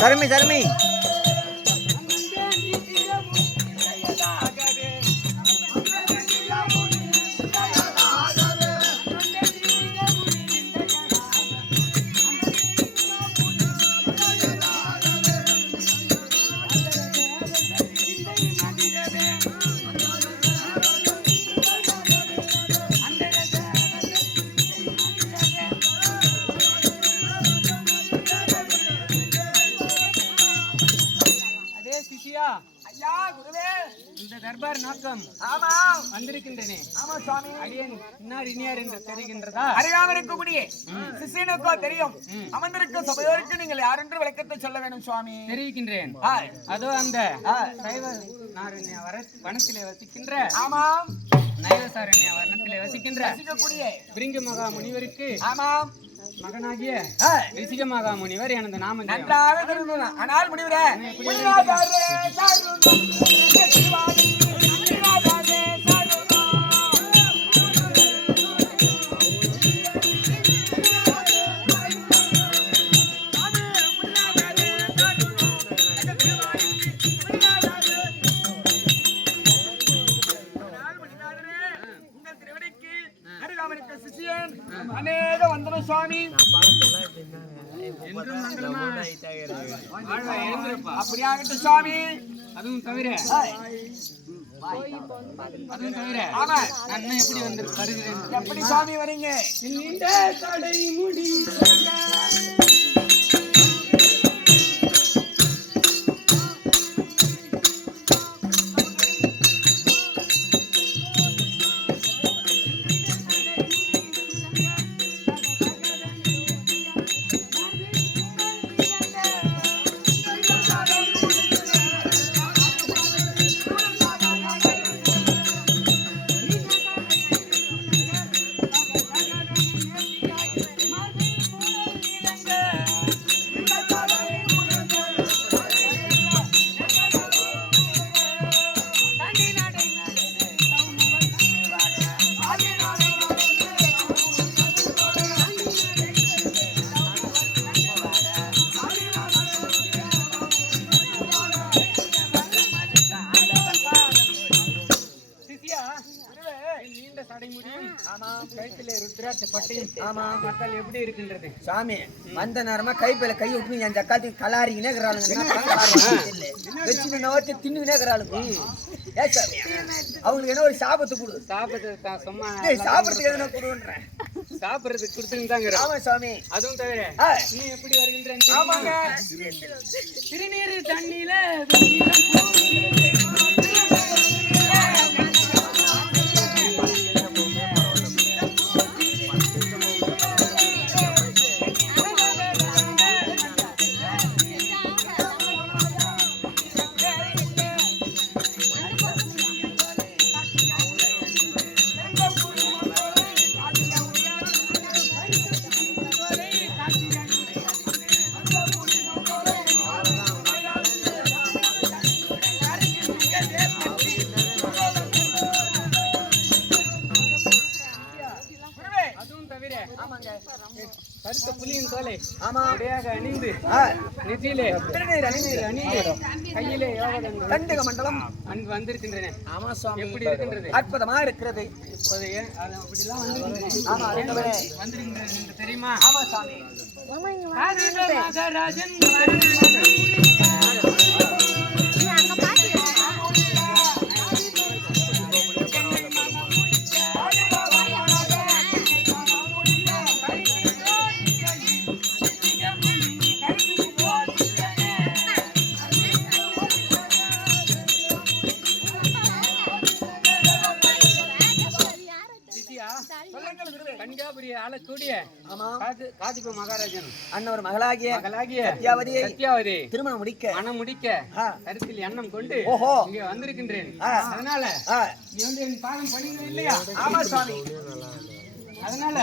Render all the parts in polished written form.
சர்மி சர்மி இந்த தர்பார் நோக்கம் வந்திருக்கின்றனே. ஆமா சுவாமி. அடியேன் இன்னார் இனியார் என்று தெரிகின்றதா? அறியாமல் இருக்கக்கூடிய சிஷியனுக்கோ தெரியும். அமர்ந்திருக்கும் சபையோருக்கு நீங்கள் யார் என்று விளக்கத்தை சொல்ல வேண்டும் சுவாமி. தெரிவிக்கின்றேன். அதோ அந்த சைவ நாரண்ய வனத்திலே வசிக்கின்ற நைவசாரண்ய வனத்திலே வசிக்கின்ற பிரிங்க மகா முனிவருக்கு மகனாகிய ரிஷிக மகா முனிவர் எனது நாமம் நன்றாக தெரிந்து. ஆனால் முனிவரே அநேக வந்தன சுவாமி. அப்படியாகட்டும் சுவாமி. அதுவும் தவிர அண்ணன் எப்படி வந்து வருகிறேன்? எப்படி சுவாமி வரீங்க? தடை முடி எப்படி இருக்கின்றது சாமி? வந்த நேரமா கைப்பையில கை விட்டு என் ஜக்காத்தி கலாரிக்கினே இருக்கிறாளுங்க. தின்னுக்கினே இருக்கிறாளுங்க. அவங்களுக்கு என்ன ஒரு சாபத்தை கொடு. சாப்பிடறதுக்கு எதுனா கொடுன்றேன். சாப்பிடறதுக்கு கொடுத்துருந்தாங்க. ஆமா சாமி. அதுவும் தவிர நீ எப்படி வருகின்றேன்? ஆமாங்க. திருநீர் தண்ணியில புலியின் தோலை அணிந்து நெற்றியிலே கையிலே கண்டக மண்டலம் வந்திருக்கின்றன. ஆமா சுவாமி. எப்படி இருக்கின்றது? அற்புதமா இருக்கிறது. அப்படிலாம் வந்திருக்கின்றது என்று தெரியுமா? ஆமா சாமி. மகாராஜன் ஆளக்கூடிய காதிப மகாராஜன் அன்னவர் மகளாகிய சத்யாவதியை திருமணம் முடிக்க கருத்தில் எண்ணம் கொண்டு இங்கே வந்திருக்கின்றேன். அதனால நீ வந்து என் பாகம் பண்ணிங்க இல்லையா? ஆமா சுவாமி. அதனால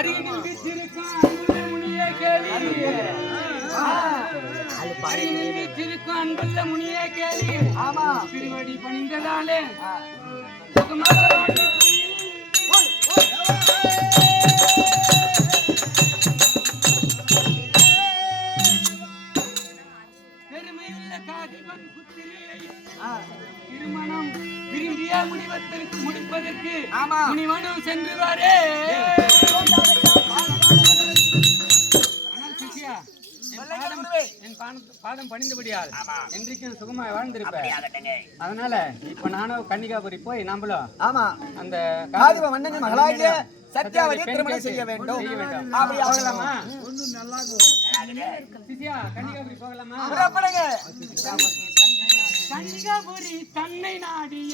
அருகில் வீற்றிருக்கும் அன்புள்ள முனியே கேளு. அருகில் வீற்றிருக்கும் அன்புள்ள முனியே கேளு. ஆமா, திருவடி பணிந்ததாலே பாதம் பணிந்தபடியால் ஆமா. என்றைக்கும் சுகமாய் வாழ்ந்திருப்பேன். அப்படியாகட்டுங்க. அதனால இப்ப நானும் கன்னிகாபுரி போய் நம்மளும் ஆமா அந்த காதிவ மன்னனின் மகளாகிய சத்யாவதி திருமணம் செய்ய வேண்டும். அப்படி போகலாமா? நல்லா சிசியா கன்னிகாபுரி போகலாமா? புறப்படுங்க. கன்னிகாபுரி தன்னை நாடிய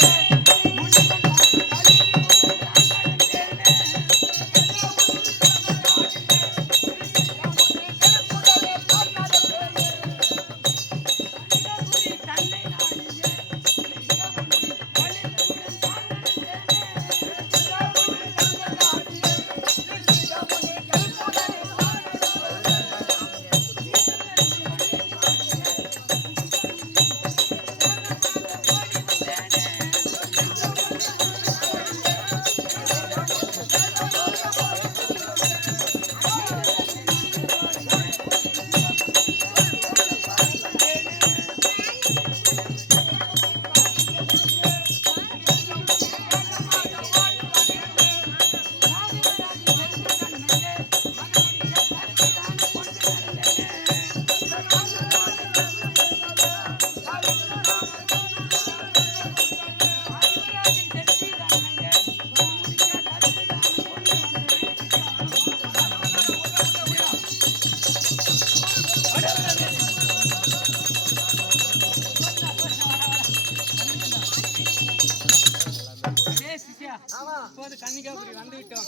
இப்போது கன்னிகாபுரி வந்துவிட்டோம்.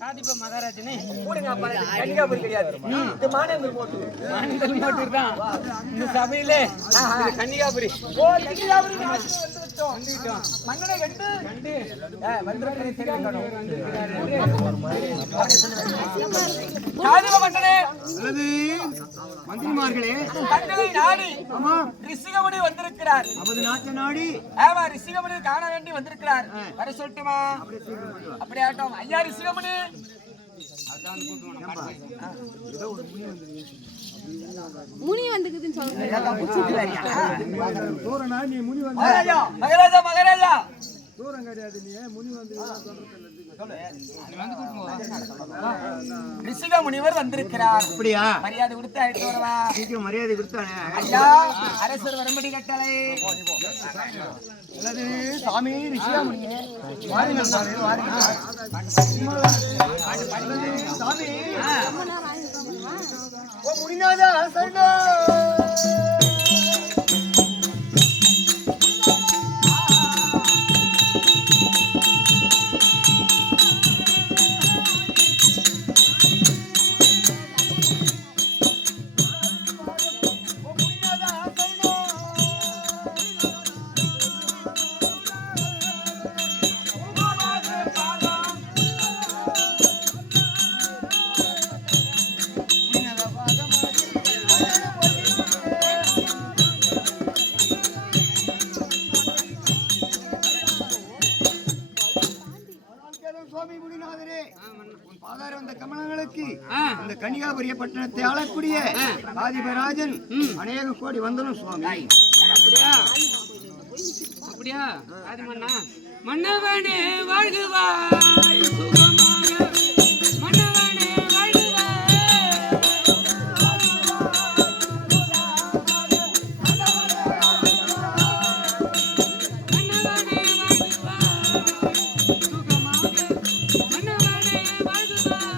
சாதிப்ப மகாராஜனே கன்னிகாபுரி கிடையாது, இது மாநேந்தல் மோட்டு. மாநில மோட்டூர் தான் இந்த சபையிலே இது கன்னிகாபுரி. ஓ கன்னிகாபுரி வந்துவிட்டோம். மன்னனை கண்டு வந்திருக்கிறேன் தெரிவிக்கணும். காதிவ மன்னனே அல்லது மந்திரிமார்களே, தங்களை நாடி ரிஷிகமுனி வந்திருக்கிறார். நமது நாட்டு நாடி ஆமா, ரிஷிகமுனி காண வேண்டி வந்திருக்கிறார். வர சொல்லட்டுமா? அப்படி ஆகட்டும். ஐயா ரிஷிகமுனி, முனி வந்துக்குதுன்னு சொல்லுங்க. மகாராஜா மகாராஜா மகாராஜா தூரம் கிடையாது, நீ முனி வந்து ரிஷிக முனிவர் வந்திருக்கிறார். அப்படியா? மரியாதை கொடுத்து அழைத்து வரவா? சீக்கிரம் மரியாதை கொடுத்தானே. ஐயா அரசர் வரும்படி கட்டளை. அல்லது சாமி ரிஷிகாமுனியே, வாருங்கள் சாமி, வாருங்கள் சாமி. ஓ முனிநாதா சரணம். சுவாமி முனிநாதரே, உன் பாதார வந்த கமலங்களுக்கு இந்த கன்னிகாபுரிய பட்டணத்தை ஆளக்கூடிய ஆதிபராஜன் அநேக கோடி வந்தனும் சுவாமி. அப்படியா? அப்படியா? ஆதி மன்னா, மன்னவனே வாழ்குவாய் சுகமாக, மன்னவனே வாழ்குவாய். மன்னவனே வாழ்குவாய் சுகமாக, மன்னவனே வாழ்குவாய்.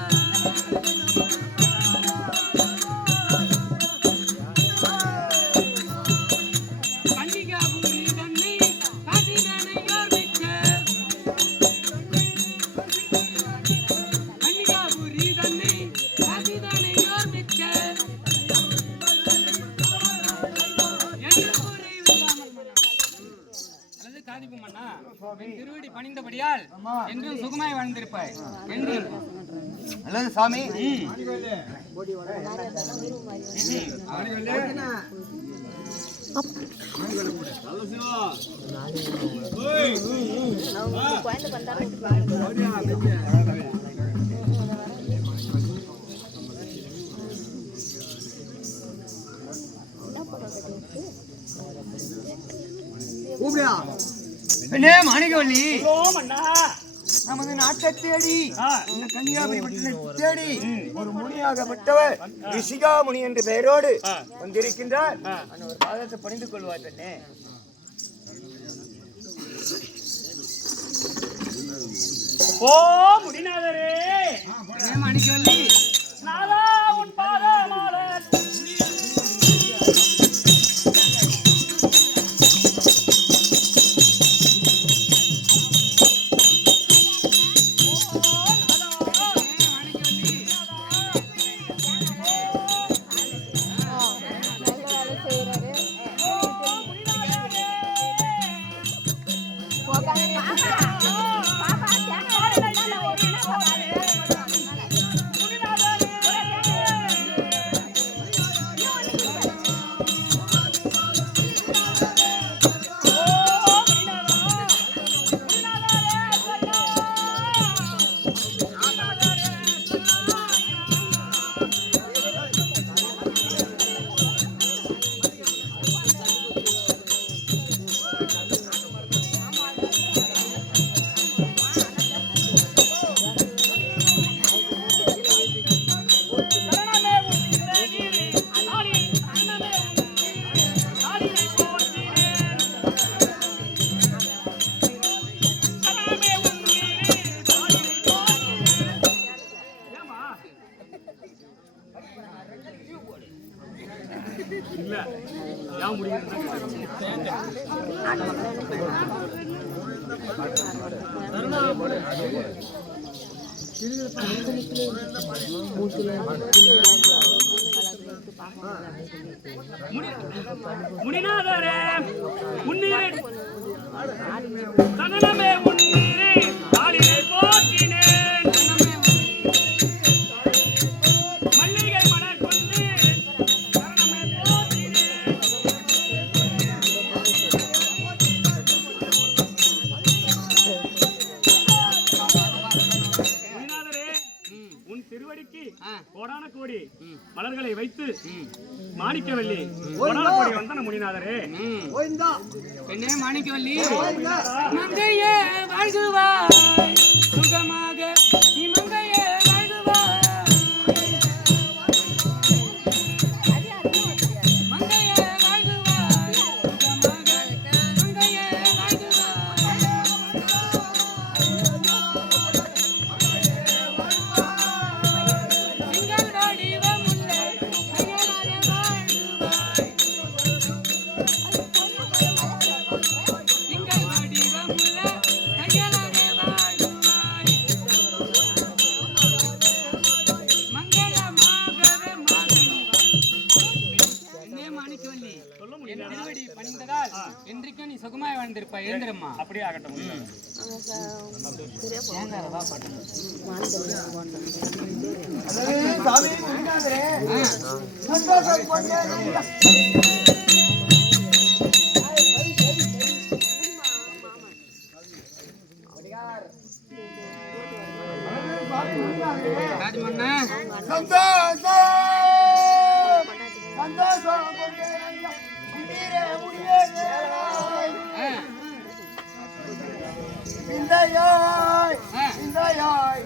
கன்னிகாபுரி தன்னை காசிதனை யோர்மிக்க, கன்னிகாபுரி தன்னை காசிதனை யோர்மிக்க, என்று கூறி விடாமல் மன்னா. அல்லது காதிப்பு மன்னா, என் திருவடி பணிந்தபடியால் என்றும் சுகமாய் வாழ்ந்திருப்பாய் என்று. அல்லது சாமி குழந்தை வந்தாலும் கூப்பிடா பெண்ணே மாணிக்கவல்லி, நமது நாட்டை தேடி இந்த கன்னியாகுமரி பட்டணத்தை தேடி ஒரு முனியாகப்பட்டவர் ரிஷிகா முனி என்ற பெயரோடு வந்திருக்கின்றார். அந்த ஒரு பாதத்தை பணிந்து கொள்வார். தன்னே ஓ முடிநாதரே, மாணிக்கவல்லி நாதா உன் பாதமால முடிநாதரே, உன்னீர் சனனமே உன்னீர் தாளினை போற்றினேன். மல்லிகை மலர் கொண்டு சரணமே போற்றினேன். முடிநாதரே, உன் திருவடிக்கு கோடான கோடி மலர்களை வைத்து மாணிக்கவல்லி கோடான கோடி வந்தன முடிநாதரே. பெண்ணே மாணிக்கவல்லி, மங்கையே வாழ்குவாய் சுகமாக, நீ மங்கையே வாழ்குவாய், மங்கையே வாழ்குவாய் சுகமாக, மங்கையே வாழ்குவாய். திங்கள் வடிவமுள்ள கையனாரே வாழ்குவாய், திங்கள் வடிவமுள்ள கையனாரே வாழ்குவாய், மங்களமாகவே மாறுவாய். பெண்ணே மாணிக்கவல்லி, என் திருவடி பணிந்ததால் என்றைக்கும் நீ சுகமாய் வாழ்ந்திருப்பாய். எழுந்திரம்மா. அப்படியே ஆகட்டும். சாமி முனிநாதரே, சந்தோஷம் கொண்டாடுங்க. ராஜமன்னா, சந்தோஷம் சந்தோஷம் கொண்டாடுங்க. முடியே முடியே சிந்தையாய் சிந்தையாய்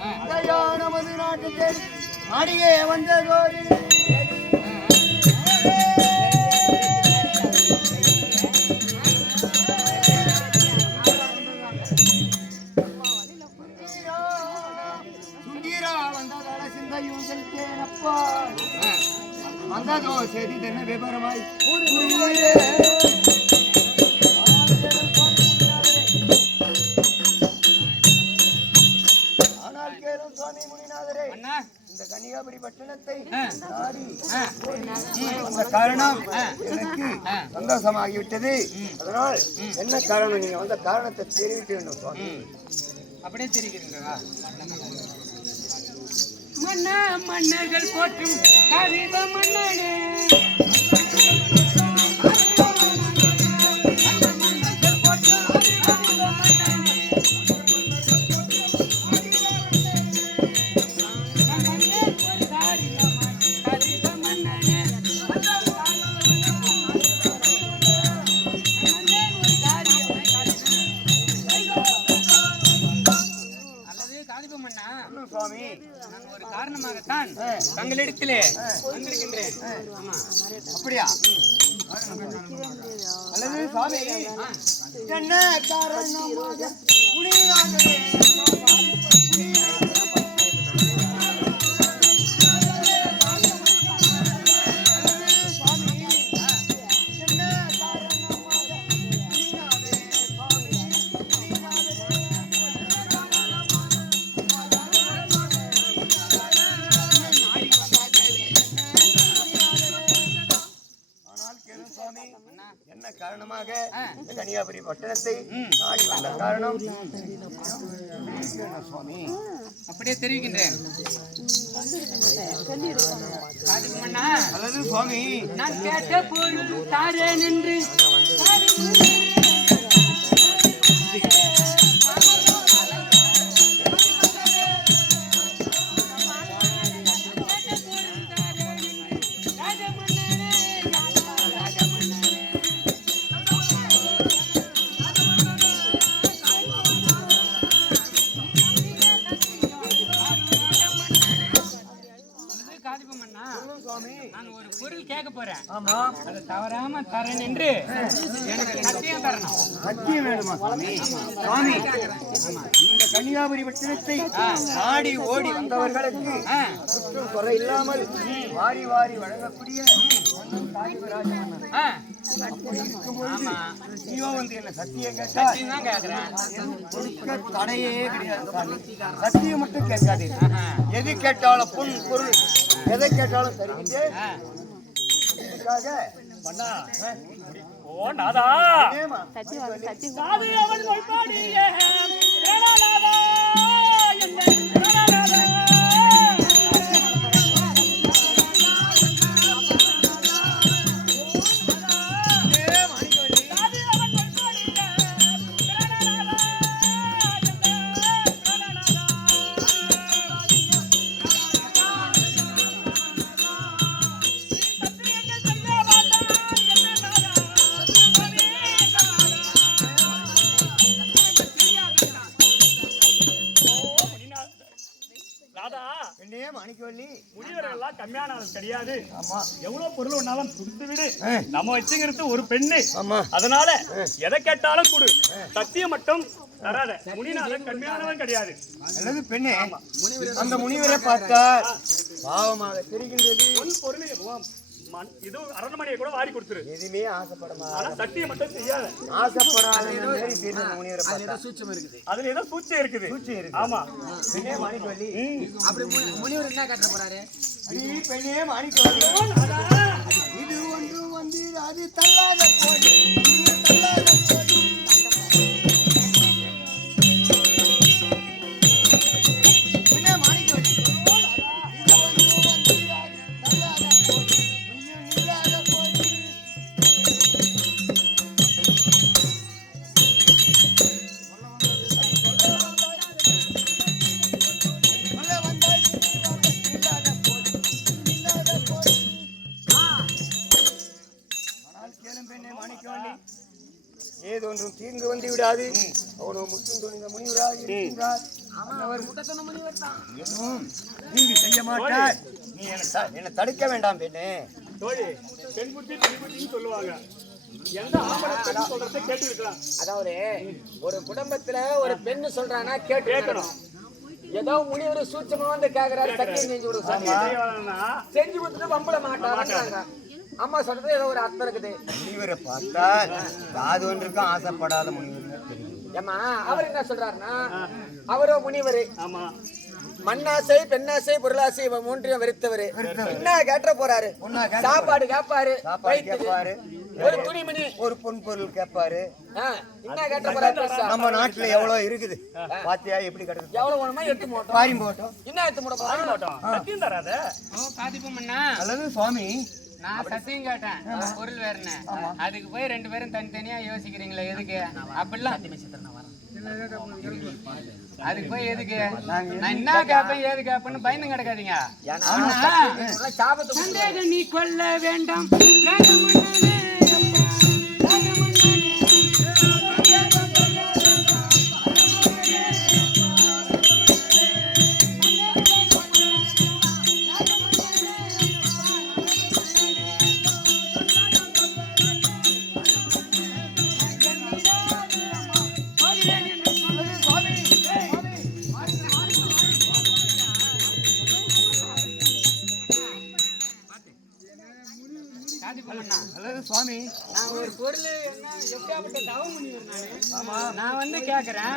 சிந்தையாய் நமது நாட்டுக்கு அடியே வந்ததோரி சுந்தீரா வந்ததால சிந்தையும் செலுத்தேனப்பா. வந்ததோ சரி என்ன விவரமாய் புரியுதே. ஆனால் கேளும் சுவாமி முனிநாதரே, அண்ணா, இந்த கன்னியாகுமரி பட்டணத்தை நாடி வந்த காரணம் எனக்கு சந்தோஷமாகிவிட்டது. அதனால் என்ன காரணம், நீங்க வந்த காரணத்தை தெரிவிக்க வேண்டும் சுவாமி. அப்படியே தெரிகிறீங்களா? மன்னா மன்னர்கள் போற்றும் கவித மன்னனே, மன்னா சொல்லுங்க சுவாமி. நான் ஒரு காரணமாகத்தான் தங்களிடத்திலே வந்திருக்கின்றேன். ஆமா. அப்படியா? அல்லது சுவாமி என்ன காரணமாக புனிதனாகவே என்ன காரணமாக இந்த கன்னியாகுமரி பட்டணத்தை நாடி வந்த காரணம் சுவாமி? அப்படியே தெரிவிக்கின்றேன். மன்னா அல்லது சுவாமி நான் கேட்ட பொருள் தாரேன் என்று நான் ஒரு பொருள் கேட்க போறேன். ஆமா, அதை தவறாம தரேன் என்று எனக்கு சத்தியம் தரணும். சத்தியம் வேணுமா சுவாமி? சுவாமி இந்த கன்னியாகுமரி பட்டணத்தை நாடி ஓடி வந்தவர்களுக்கு குற்றம் குறை இல்லாமல் வாரி வாரி வழங்கக்கூடிய அப்படி இருக்கும்போது நீயோ வந்து என்ன சத்தியம் கேட்டா தான் கேக்குறேன். கொடுக்க தடையே கிடையாது சாமி. சத்தியம் மட்டும் கேட்காது. எது கேட்டாலும் பொன் பொருள் எதை கேட்டாலும் தருகிட்டு ஓ நாதா சாது அவன் வைப்பாடியே பிரணநாதா எங்கள் பிரணநாதா முனிவர்கள்லாம் கம்மியான ஆள் கிடையாது. எவ்வளவு பொருள் ஒன்னாலும் கொடுத்து விடு. நம்ம வச்சுங்கிறது ஒரு பெண்ணு. அதனால எதை கேட்டாலும் கொடு. சத்தியம் மட்டும் தராத. முனிநாதன் கம்மியானவன் கிடையாது. அல்லது பெண்ணே அந்த முனிவரை பார்த்தால் பாவமாக தெரிகின்றது. பொன் பொருள் இது அரண்மனையை கூட வாரி கொடுத்துரு. எதுவுமே ஆசைப்படமா ஆனா சத்தியம் மட்டும் செய்யாத. ஆசைப்படாத முனிவரை அதுல ஏதோ சூச்சை இருக்குது. ஆமா பெண்ணே மாணிக்கவல்லி. அப்படி முனிவர் என்ன கட்ட போறாரு? பெண்ணே மாணிக்கவல்லி, இது ஒன்று வந்து அது தள்ளாத போது தள்ளாத போது பெண்ணே மாணிக்கவல்லி, இது ஒன்று வந்து அது தள்ளாத போது இல்லாத போது ஏதொன்றும் தீங்கு வந்து விடாது. அவனோ முற்றும் துணிந்த முனிவராக இருக்கின்றார். அவர் எதுவும் தீங்கு செய்ய மாட்டார். நீ என்னை தடுக்க வேண்டாம் பெண்ணே. தோழி, பெண் புத்தி பெண் புத்தின்னு சொல்லுவாங்க. எந்த ஆம்பளை பெண் சொல்றதை கேட்டு இருக்கலாம். அதாவது ஒரு குடும்பத்துல ஒரு பெண்ணு சொல்றானா கேட்கணும். ஏதோ முனிவர் சூட்சமா வந்து கேக்குறாரு, சத்தியம் செஞ்சு கொடுக்க செஞ்சு கொடுத்துட்டு பம்பள மாட்டாங்க. அம்மா சொல்றது ஏதோ ஒரு அர்த்தம் இருக்குது. முனிவரை பார்த்தால் அது ஒன்றுக்கும் ஆசைப்படாத முனிவர் தெரியும். ஏமா அவர் என்ன சொல்றாருன்னா, அவரோ முனிவர். ஆமா, மண்ணாசை பெண்ணாசை பொருளாசை மூன்றையும் வெறுத்தவரு. என்ன கேட்ட போறாரு? சாப்பாடு கேட்பாரு, ஒரு துணிமணி, ஒரு பொன் பொருள் கேட்பாரு. என்ன கேட்ட போறாரு? நம்ம நாட்டுல எவ்வளவு இருக்குது பாத்தியா? எப்படி கட்டுறது? எவ்வளவு வேணுமா எடுத்து போட்டோம், பாரி போட்டோம். என்ன எடுத்து போட்டோம்? சத்தியம் தராத. அல்லது சுவாமி நான் சத்தியம் கேட்டேன், பொருள் வேறன்னு. அதுக்கு போய் ரெண்டு பேரும் தனித்தனியா யோசிக்கிறீங்களா? எதுக்கு அப்படிலாம்? அதுக்கு போய் எதுக்கு? நான் என்ன கேப்பேன் ஏது கேப்பேன்னு பயந்து கிடக்காதீங்க. சந்தேகம் நீ கொள்ள வேண்டாம். அல்லது சுவாமி நான் ஒரு பொருள் என்ன எப்படியாப்பட்ட தவம் முனிவர் நானு. நான் வந்து கேக்குறேன்,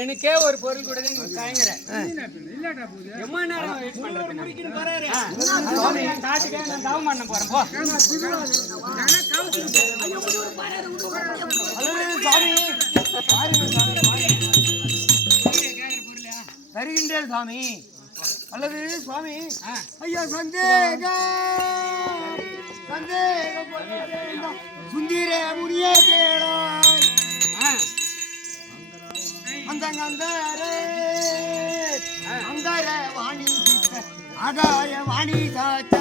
எனக்கே ஒரு பொருள் கூட நீங்க தயங்குறேன். எம்மா நேரம் வெயிட் பண்றது நான் காட்டுக்கே நான் தவம் பண்ண போறேன் போ. தருகின்றேன் சுவாமி. அல்லது சுவாமி ஐயா சந்தேகம் சுந்தீர முடிய கேளாய் அந்தர வாணி ஆகாய வாணி சாத்த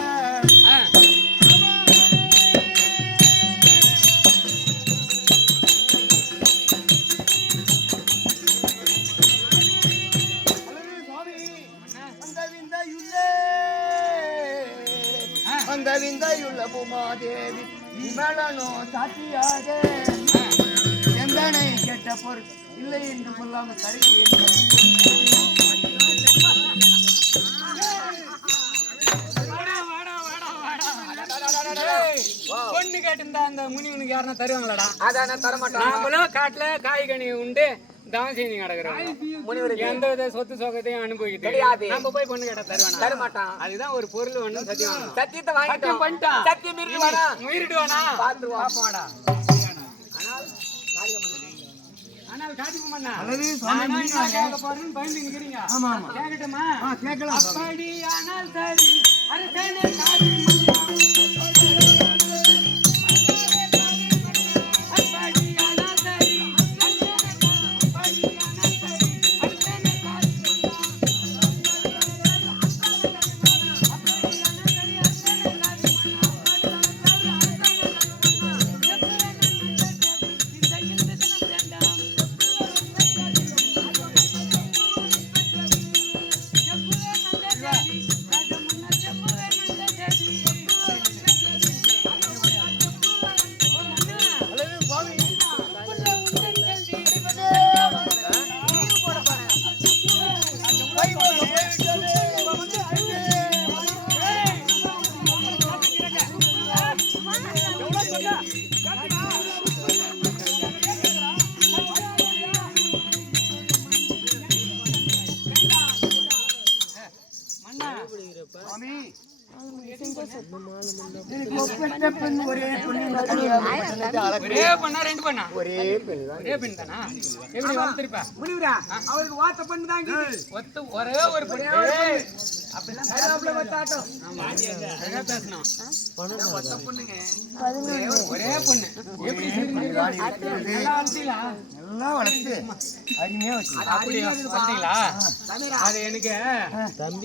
அந்த விந்தையுள்ள பூமாதேவி விமலனோ சாட்சியாக எந்தனை கெட்ட பொருள் இல்லை என்று சொல்லாமல் தருகிறேன். பொண்ணு கேட்டிருந்தா அந்த முனிவனுக்கு யாருன்னா தருவாங்களாடா? அதான் தர மாட்டோம். காட்டுல காய்கனி உண்டு தவம் செஞ்சு கிடக்குறோம். முனிவருக்கு எந்த வித சொத்து சோகத்தையும் அனுபவிக்க தெரியாது. நம்ம போய் பொண்ணு கேட்டா தருவானா? தர மாட்டான். அதுதான் ஒரு பொருள் ஒண்ணு சத்தியம். சத்தியத்தை வாங்கிட்டோம் பண்ணிட்டான். சத்தியம் மீறிடுவானா? பாத்துருவாடா. ஆனால் காட்டிப்போம் அண்ணா. கேட்க போறேன்னு பயந்து நிக்கிறீங்க. கேட்கட்டுமா? கேட்கலாம். அப்படி ஆனால் சரி அரசனே காட்டி ஒரே பண்ணா ரெண்டு பண்ணா ஒரே பெண் தானா? எப்படி வளர்த்திருப்ப முனிவரா? அவருக்கு வாத்த பண்ணு தாங்க ஒத்து ஒரே ஒரு பொண்ணு. அப்படிலாம் கருவாப்புல வத்தாட்டம். ஆமா சரியா பேசணும். ஒத்த பொண்ணுங்க ஒரே பொண்ணு. எப்படி நல்லா வளர்த்தீங்களா? நல்லா வளர்த்து அருமையா வச்சு அப்படி வளர்த்தீங்களா? அது எனக்கு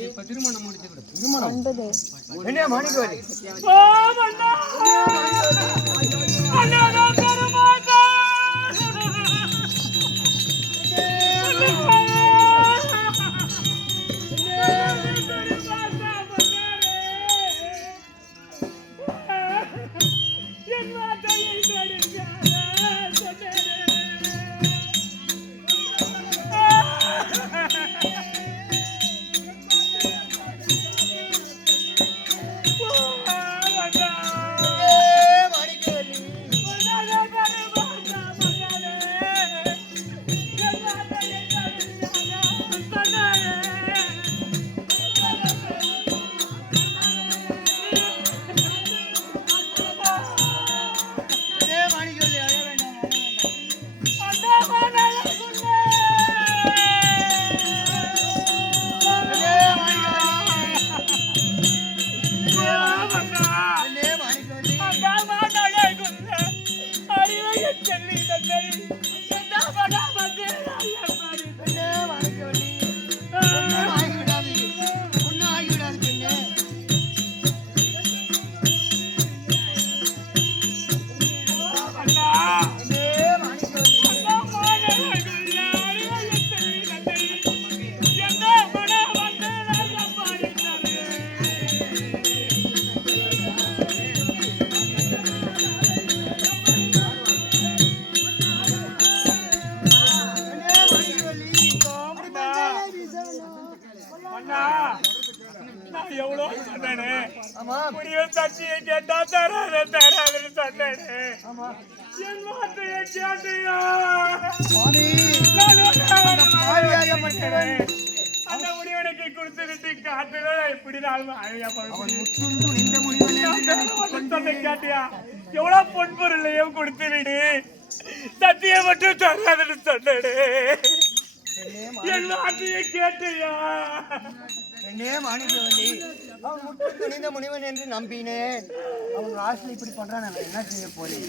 இப்ப திருமணம் முடிச்சு கொடு. திருமணம் என்ன மாணிக்கவாடி நான் எவ்வளவு சொன்னேனே ஆமா முடிவை தட்டியை கேட்டா தராதுன்னு சொன்னேனே ஆமா என் வார்த்தையை கேட்டியா சுவாமி அந்த முடிவனுக்கு கொடுத்து விட்டு காட்டுல எப்படி இந்த முடிவு கேட்டியா எவ்வளவு பொன்பொருளையும் கொடுத்து விடு சத்திய மட்டும் தராதுன்னு சொன்னே என் வார்த்தையை கேட்டியா பெண்ணே மாணிக்கவல்லி அவன் முற்று துணிந்த முனிவன் என்று நம்பினேன் அவன் ஆசையில் இப்படி பண்றான் நான் என்ன செய்ய போறேன்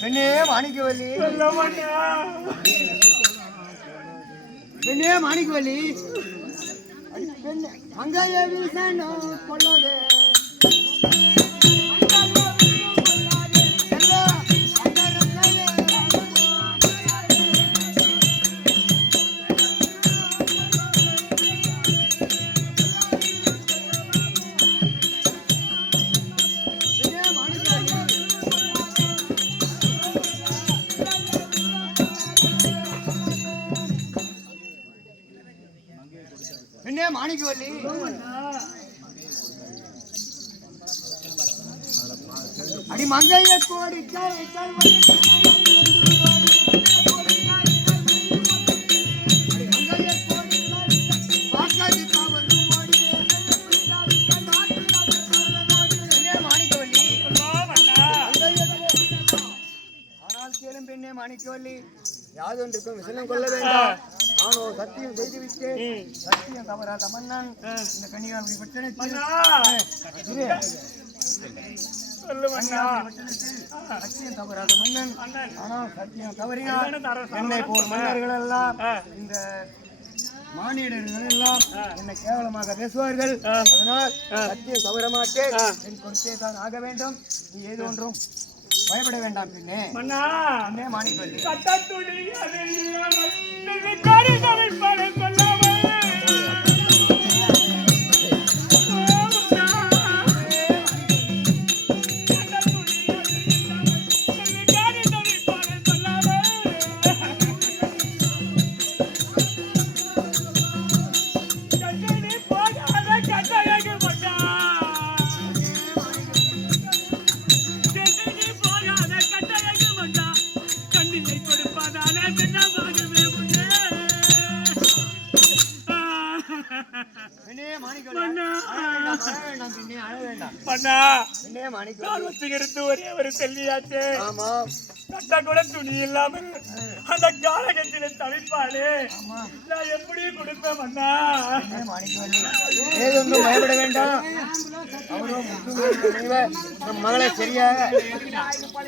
பெண்ணே மாணிக்கவல்லி பெண்ணே மாணிக்கவல்லி பெண்ணே அங்காய வீசனோ கொள்ளாதே பெண்ணே மாணிக்கவல்லி அடி மங்கைய கோடி பெண்ணே மாணிக்கவல்லி யாதொன்றுக்கும் விசனம் கொள்ள வேண்டாம் நானோ சத்தியம் செய்து விட்டேன் சத்தியம் தவறாத மன்னன் இந்த கன்னியாகுமரி பட்டணத்தில் சத்தியம் தவறாத மன்னன் ஆனால் சத்தியம் தவறினார் என்னை போல் மன்னர்கள் எல்லாம் இந்த மானிடர்கள் எல்லாம் என்னை கேவலமாக பேசுவார்கள் அதனால் சத்தியம் தவற மாட்டேன் என் கொடுத்தே தான் ஆக வேண்டும் நீ ஏது ஒன்றும் பயப்பட வேண்டாம் பின்னே அண்ணே மாணிக்கவல்லி ஒரே ஒரு செல்வியாச்சு கட்ட கூட துணி இல்லாமல் அந்த காலகத்தில தவிப்பாளே நான் எப்படி கொடுப்பேன் மன்னா ஏதொன்றும் பயப்பட வேண்டாம் அவரும் நம் மகளை சரியாக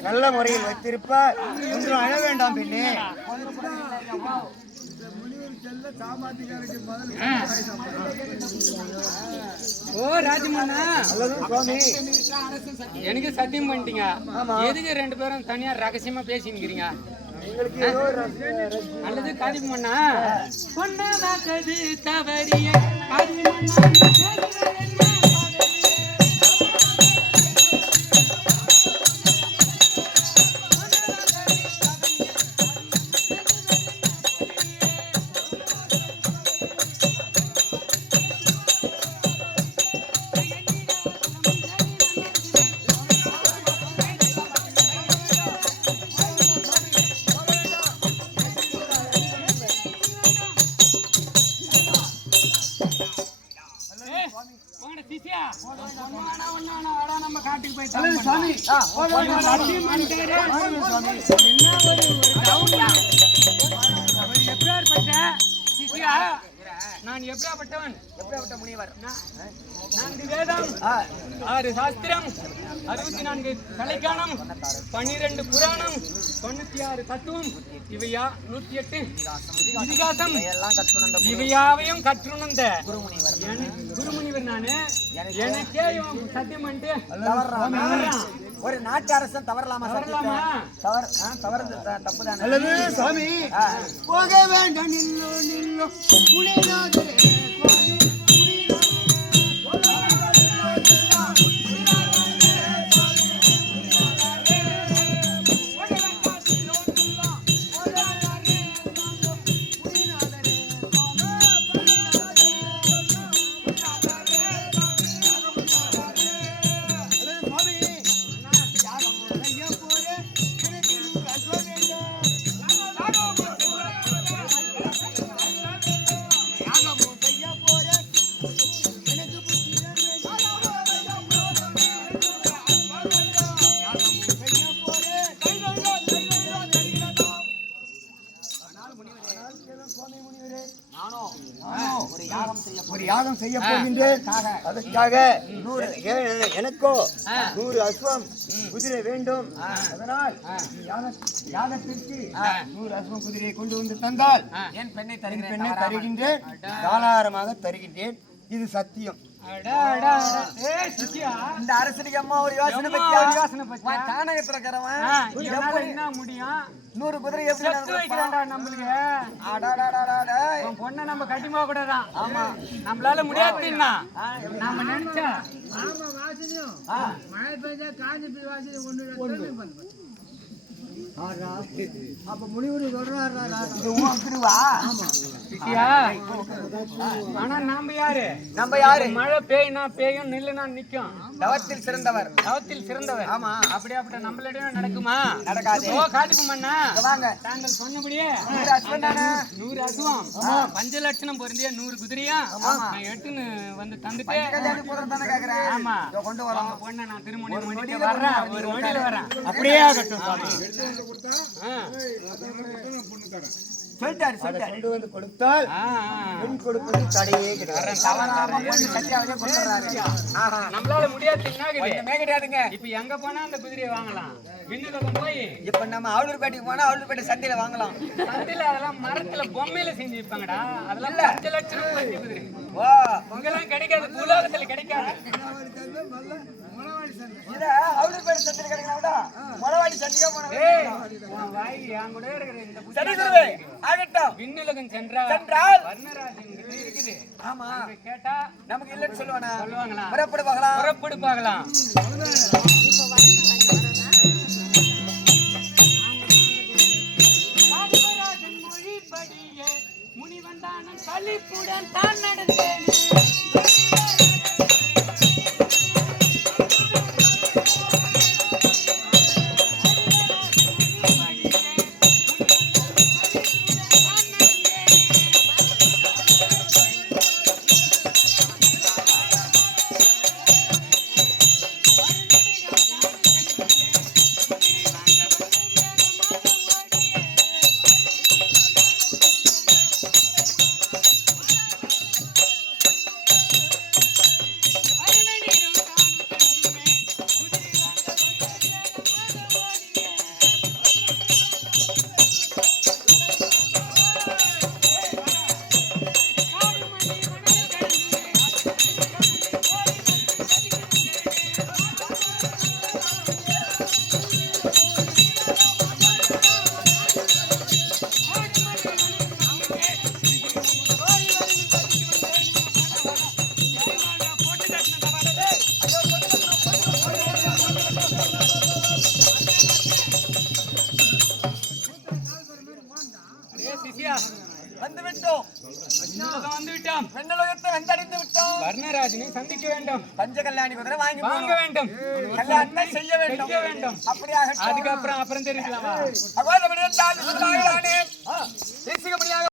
நல்ல முறையில் வைத்திருப்பார் ஒன்றும் அழ வேண்டாம் பெண்ணே ஓ ராஜமண்ணா சுவாமி எனக்கு சத்தியம் பண்ணிட்டீங்க எதுக்கு ரெண்டு பேரும் தனியா ரகசியமா பேசிக்கிறீங்க அல்லது காதிமண்ணா பொண்ணாவது தவறிய நம்ம காட்டுக்கு போய் நான் எப்படியாப்பட்டவன் எப்படிப்பட்ட முனிவர் 4 வேதம் 6 சாஸ்திரம் 64 கலைக்கானம் 12 புராணம் 96 தத்துவம் இவையா 108 இதிகாசம் இவையாவையும் கற்றுணர்ந்த குருமுனிவர் நானு எனக்கே சத்தியம் பண்ணிட்டு ஒரு நாட்டு அரசன் தவறலாமா தப்புதான் அல்லது சாமி போக வேண்டாம் நில்லோ நில்லோ புனிநாதரே யாகம் செய்ய போகின்றேன். அதற்காக எனக்கோ 100 அஸ்வம் குதிரை வேண்டும். அதனால் யாகத்திற்கு 100 அஸ்வம் குதிரையை கொண்டு வந்து தந்தால் என் பெண்ணை என் தருகிறேன். பெண்ணை தருகின்றேன், தாராளமாக தருகின்றேன். இது சத்தியம். இந்த அரசனுக்கு அம்மா ஒரு யோசனை பத்தியா? தானகத்துல இருக்கிறவன் என்ன முடியும் 100 குதிரை எப்படி வைக்கிறான்டா நம்மளுக்கு அடாடாடாடா. பொண்ணை நம்ம கட்டிமா கூடதான். ஆமா, நம்மளால முடியாதுன்னா நம்ம நினைச்சா அப்ப முனிவர் சொல்றாரு இது உன் திருவா? ஆனா நாம யாரு? நம்ம யாரு? மழை பெய்யுனா பெய்யும், நில்லுனா நிக்கும். தவத்தில் சிறந்தவர். தவத்தில் சிறந்தவர். ஆமா. அப்படியே நம்மளிடையே நடக்குமா? நடக்காது. ஓ காட்டுக்கு மண்ணா வாங்க. தாங்கள் சொன்னபடியே 100 அஸ்வம் தானே? 100 அசுவம், பஞ்சலட்சணம் பொருந்திய 100 குதிரையா நான் எடுத்துன்னு வந்து தந்துட்டு கல்யாணம் போறது தானே கேக்குறேன். ஆமா, இதோ கொண்டு வரோம். பொண்ணை நான் திருமணம் பண்ணிட்டு வர்றேன். ஒரு மடியில வரேன். அப்படியே ஆகட்டும் சுவாமி. சொல்லிட்டாரு. கொண்டு வந்து கொடுத்தால் பெண் கொடுப்பது தடையே கிடையாது. தவறாம போய் சத்தியாவே கொண்டுறாரு. ஆஹா. நம்மளால முடியாது என்ன ஒண்ணுமே கிடையாதுங்க. இப்ப எங்க போனா அந்த குதிரையை வாங்கலாம்? விண்ணுலகம் போய் இப்ப நம்ம அவலூர்பேட்டைக்கு போனா அவலூர்பேட்டை சந்தையில வாங்கலாம். சந்தையில அதெல்லாம் மரத்துல பொம்மையில செஞ்சு விற்பாங்கடா. அதெல்லாம் 5 லட்சம் ரூபாய் குதிரை. ஓ, உங்கெல்லாம் கிடைக்காது, பூலோகத்துல கிடைக்காது. இத அவலூர்பேட்டை சந்தையில கிடைக்கலாம்டா. மொளவாடி சந்தைக்கு போனா உன் வாய் என் கூட இருக்கிற இந்த சரி புத்தி குருவே, ஆகட்டும். விண்ணுலகம் சென்றால் வர்ணராஜன் கிட்ட இருக்குது. ஆமா, அங்க கேட்டா நமக்கு இல்லன்னு சொல்லுவானா? சொல்லுவாங்களா? புறப்படு பார்க்கலாம். புறப்படு பார்க்கலாம். ராஜராஜன் மொழிப்படியே முனிவந்தானும் கலிப்புடன் தான் நடந்தேன். வந்து விட்டோம். வந்து விட்டோம். பெண்ணுலகத்தை வந்தடைந்து விட்டோம். வர்ணராஜனை சந்திக்க வேண்டும். பஞ்ச கல்யாணி குதிரை வாங்கி வாங்க வேண்டும். கல்யாணத்தை செய்ய வேண்டும். செய்ய வேண்டும். அப்படியாக அதுக்கப்புறம் தெரிஞ்சுக்கலாமா? அகோதபடியால் தான் சொல்லுவார்களானே. தேசிகப்படியாக